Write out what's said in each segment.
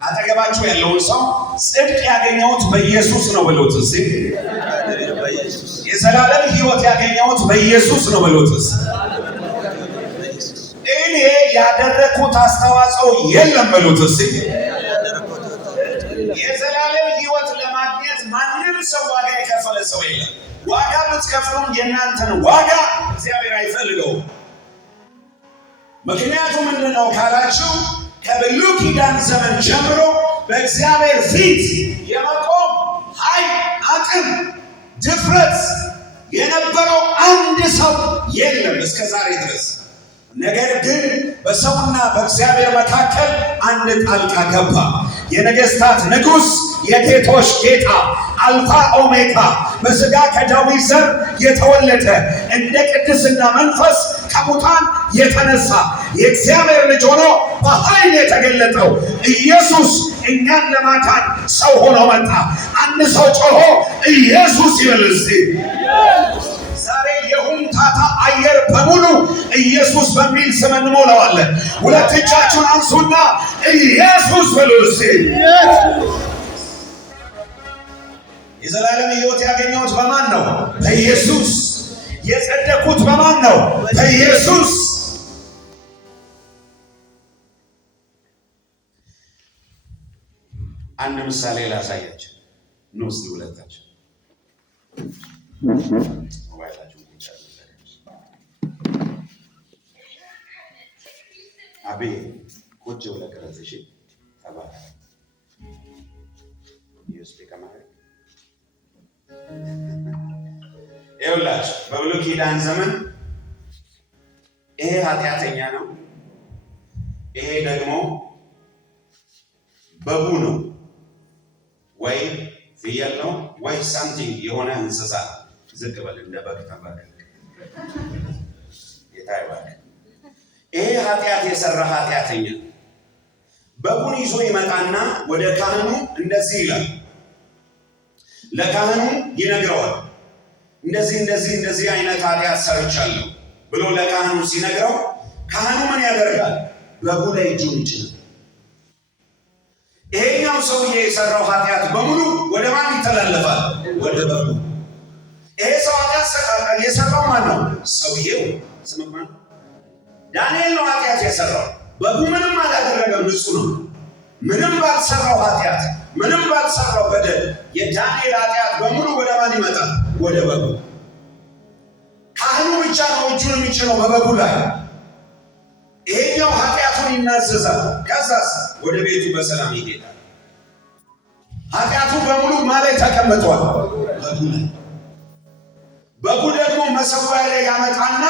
አጠገባችሁ ያለውን ሰው ጽድቅ ያገኘሁት በኢየሱስ ነው በሉት እስቲ። የዘላለም ሕይወት ያገኘሁት በኢየሱስ ነው በሉት እስቲ። እኔ ያደረኩት አስተዋጽኦ የለም በሉት እስቲ። የዘላለም ሕይወት ለማግኘት ማንም ሰው ዋጋ የከፈለ ሰው የለም። ዋጋ ብትከፍሉም የእናንተን ዋጋ እግዚአብሔር አይፈልገውም። ምክንያቱም ምንድነው ካላችሁ ከብሉይ ኪዳን ዘመን ጀምሮ በእግዚአብሔር ፊት የመቆም ኃይል፣ አቅም፣ ድፍረት የነበረው አንድ ሰው የለም እስከ ዛሬ ድረስ። ነገር ግን በሰውና በእግዚአብሔር መካከል አንድ ጣልቃ ገባ። የነገስታት ንጉሥ፣ የጌቶች ጌታ፣ አልፋ ኦሜጋ፣ በሥጋ ከዳዊት ዘር የተወለደ እንደ ቅድስና መንፈስ ከሙታን የተነሳ የእግዚአብሔር ልጅ ሆኖ በኃይል የተገለጠው ኢየሱስ እኛን ለማዳን ሰው ሆኖ መጣ። አንድ ሰው ጮሆ ኢየሱስ ይበል እስቲ። ዛሬ የሁምታታ አየር በሙሉ ኢየሱስ በሚል ስም እንሞላዋለን። ሁለት እጃችሁን አንሱና ኢየሱስ በሉ እስቲ። የዘላለም ሕይወት ያገኘሁት በማን ነው? በኢየሱስ። የጸደቅኩት በማን ነው? በኢየሱስ። አንድ ምሳሌ ላሳያችሁ ነው። እስቲ ሁለታችሁ አቤ ቁጭ ብለህ ቅረጽ። እሺ ተባለ ይስጥ ከማለት ይኸውላችሁ በብሉይ ኪዳን ዘመን ይሄ ኃጢአተኛ ነው፣ ይሄ ደግሞ በጉ ነው ወይ ፍየል ነው ወይ ሳምቲንግ የሆነ እንስሳ። ዝቅ በል እንደ በግ ተንበርከክ። ጌታ ይባርክ። ይሄ ኃጢአት የሰራ ኃጢአተኛ በጉን ይዞ ይመጣና ወደ ካህኑ እንደዚህ ይላል። ለካህኑ ይነግረዋል። እንደዚህ አይነት ኃጢአት ሰርቻለሁ ብሎ ለካህኑ ሲነግረው ካህኑ ምን ያደርጋል? በጉ ላይ እጁን ይጭናል። ይሄኛው ሰውዬ የሰራው ኃጢአት በሙሉ ወደ ማን ይተላለፋል? ወደ በጉ። ይሄ ሰው ኃጢአት የሰራው ማን ነው? ሰውዬው። ስምማ ዳንኤል ነው ኃጢአት የሰራው። በጉ ምንም አላደረገም፣ ንጹህ ነው። ምንም ባልሰራው ኃጢአት፣ ምንም ባልሰራው በደል የዳንኤል ኃጢአት በሙሉ ወደ ማን ይመጣል? ወደ በጉ። ካህኑ ብቻ ነው እጁን የሚጭነው በበጉ ላይ። ይሄኛው ኃጢአቱን ይናዘዛል። ከዛስ ወደ ቤቱ በሰላም ይሄዳል። ኃጢአቱ በሙሉ ማለት ተቀምጧል በጉ ላይ። በጉ ደግሞ መሰዊያ ላይ ያመጣና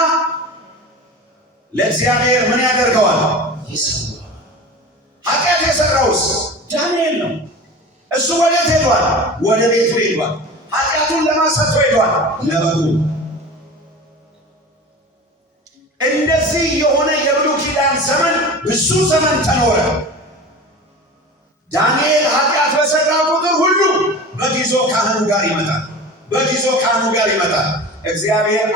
ለእግዚአብሔር ምን ያደርገዋል? ይሰዋል። ኃጢአት የሰራውስ ዳንኤል ነው። እሱ ወዴት ሄዷል? ወደ ቤቱ ሄዷል። ኃጢአቱን ለማሰቶ ሄዷል ለበጉ። እንደዚህ የሆነ የብሉይ ኪዳን ዘመን ብዙ ዘመን ተኖረ። ዳንኤል ኃጢአት በሰራ ቁጥር ሁሉ በጊዞ ካህኑ ጋር ይመጣል። በጊዞ ካህኑ ጋር ይመጣል። እግዚአብሔር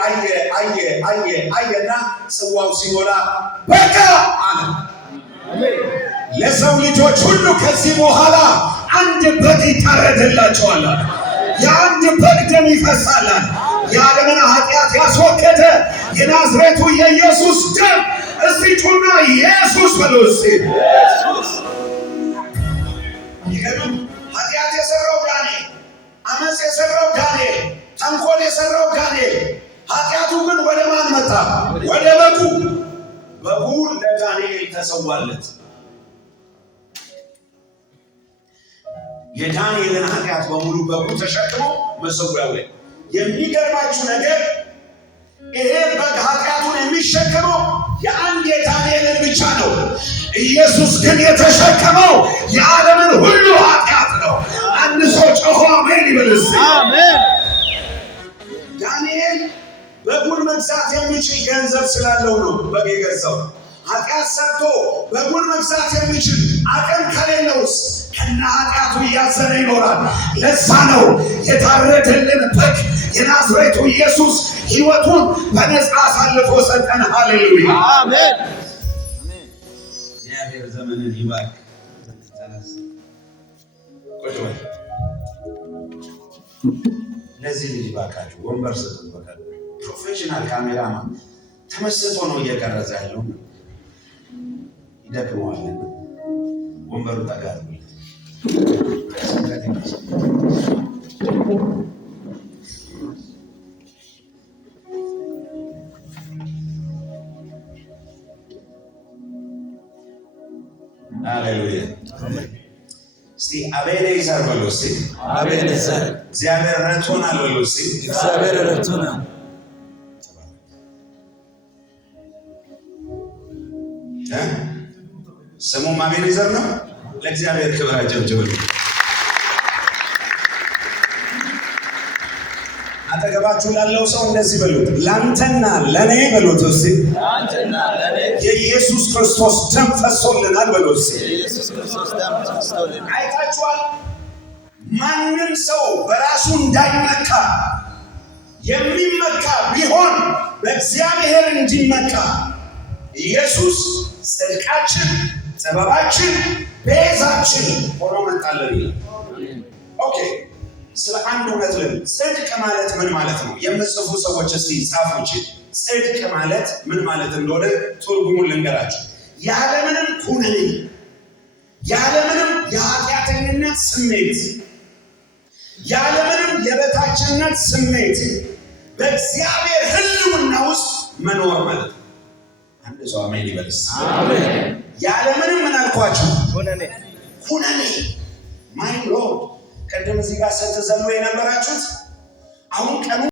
አየና ጽዋው ሲሞላ በቃ አለ። ለሰው ልጆች ሁሉ ከዚህ በኋላ አንድ በግ ይታረድላቸዋል። የአንድ በግ ደም ይፈሳል። የዓለምን ኃጢአት ያስወገደ የናዝሬቱ የኢየሱስ ደም። እስቲ ጩና ኢየሱስ በሉ እስቲ። ይገርም። ኃጢአት የሰራው ዳንኤል፣ አመፅ የሰራው ዳንኤል፣ ተንኮል የሰራው ዳንኤል። ኃጢአቱ ግን ወደ ማን መጣ? ወደ በጉ። በጉ ለዳንኤል ተሰዋለት። የዳንኤልን ኃጢአት በሙሉ በጉ ተሸክሞ መሰዊያው ላይ። የሚገርማችሁ ነገር ይሄ በግ ኃጢአቱን የሚሸከመው የአንድ የዳንኤልን ብቻ ነው። ኢየሱስ ግን የተሸከመው የዓለምን ሁሉ ኃጢአት ነው። አንድ ሰው ጮሆ አሜን ይበል እስቲ። አሜን። ዳንኤል በጉን መግዛት የሚችል ገንዘብ ስላለው ነው በግ የገዛው። ኃጢአት ሰርቶ በጉን መግዛት የሚችል አቅም ከሌለውስ ከነ ኃጢአቱ እያዘነ ይኖራል። ለዛ ነው የታረደልን በግ የናዝሬቱ ኢየሱስ ሕይወቱን በነፃ አሳልፎ ሰጠን። ሃሌሉያ አሜን። እግዚአብሔር ዘመንን ይባርክ። ቁጭ በል። ለዚህ ልጅ ባካችሁ ወንበር ስጡት። በቃ ፕሮፌሽናል ካሜራማን ተመስጦ ነው እየቀረጸ ያለው። ይደክመዋል። ወንበሩ ጠጋር ሃሌሉያ እስቲ አቤኔዘር በሉ እስቲ አቤኔዘር እግዚአብሔር ረድቶናል በሉ እስቲ እግዚአብሔር ረድቶናል። ስሙም አቤኔዘር ነው። ለእግዚአብሔር ክብር አጨብጭቡ። አጠገባችሁ ላለው ሰው እንደዚህ በሉት፣ ላንተና ለኔ በሉት እስቲ ላንተና ለኔ የኢየሱስ ክርስቶስ ደም ፈሶልናል በሉት እስቲ የኢየሱስ ክርስቶስ ደም ፈሶልናል። አይታችኋል። ማንም ሰው በራሱ እንዳይመካ የሚመካ ቢሆን በእግዚአብሔር እንዲመካ ኢየሱስ ጽድቃችን፣ ጥበባችን፣ ቤዛችን ሆኖ መጣልን። ኦኬ ስለ አንድ እውነት ልን ጽድቅ ማለት ምን ማለት ነው? የምትጽፉ ሰዎች እስቲ ጻፉች። ጽድቅ ማለት ምን ማለት እንደሆነ ትርጉሙን ልንገራችሁ። ያለምንም ኩነኔ፣ ያለምንም የኃጢአተኝነት ስሜት፣ ያለምንም የበታችነት ስሜት በእግዚአብሔር ሕልውና ውስጥ መኖር ማለት ነው። አንድ ሰው አሜን ይበልስ። አሜን። ያለምንም ምን አልኳችሁ? ኩነኔ ማይ ሎርድ። ቀደም እዚህ ጋር ስትዘሉ የነበራችሁት አሁን ቀኑ